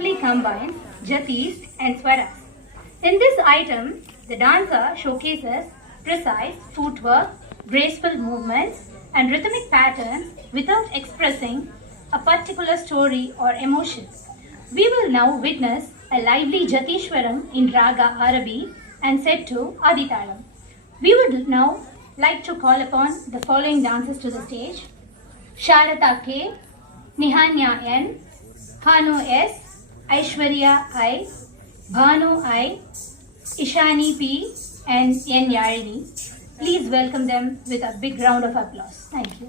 skillfully combines jatis and swaras. In this item, the dancer showcases precise footwork, graceful movements, and rhythmic patterns without expressing a particular story or emotion. We will now witness a lively Jatishwaram in Raga Arabi and set to Aditalam. We would now like to call upon the following dancers to the stage: Sharata K, Nihanya N, Hanu S, Aishwarya I, Bhanu I, Ishani P, and N Yarini. Please welcome them with a big round of applause. Thank you.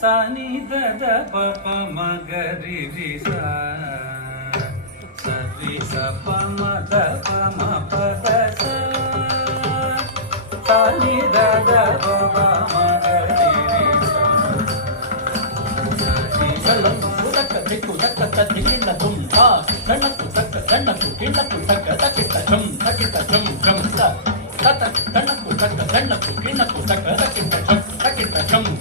sa ni da da pa pa ma ga ri ri sa ri sa pa ma da pa ma pa da sa ni da da pa pa ma ga ri ri sa Dakka dikku dakka tadikina dum ha nanakku dakka danakku kinakku dakka dakita jum sa tata danakku dakka danakku kinakku dakka dakita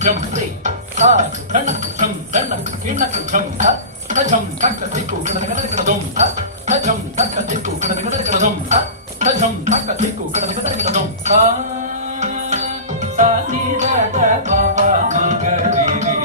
jum say sa danakku kinakku sa tajum dakka dikku dakka dum ha tajum dakka dikku dakka dum ha tajum dakka dikku dakka dum sa ni da da ba ba ma ga ri ri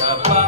ಸಪ್ಪ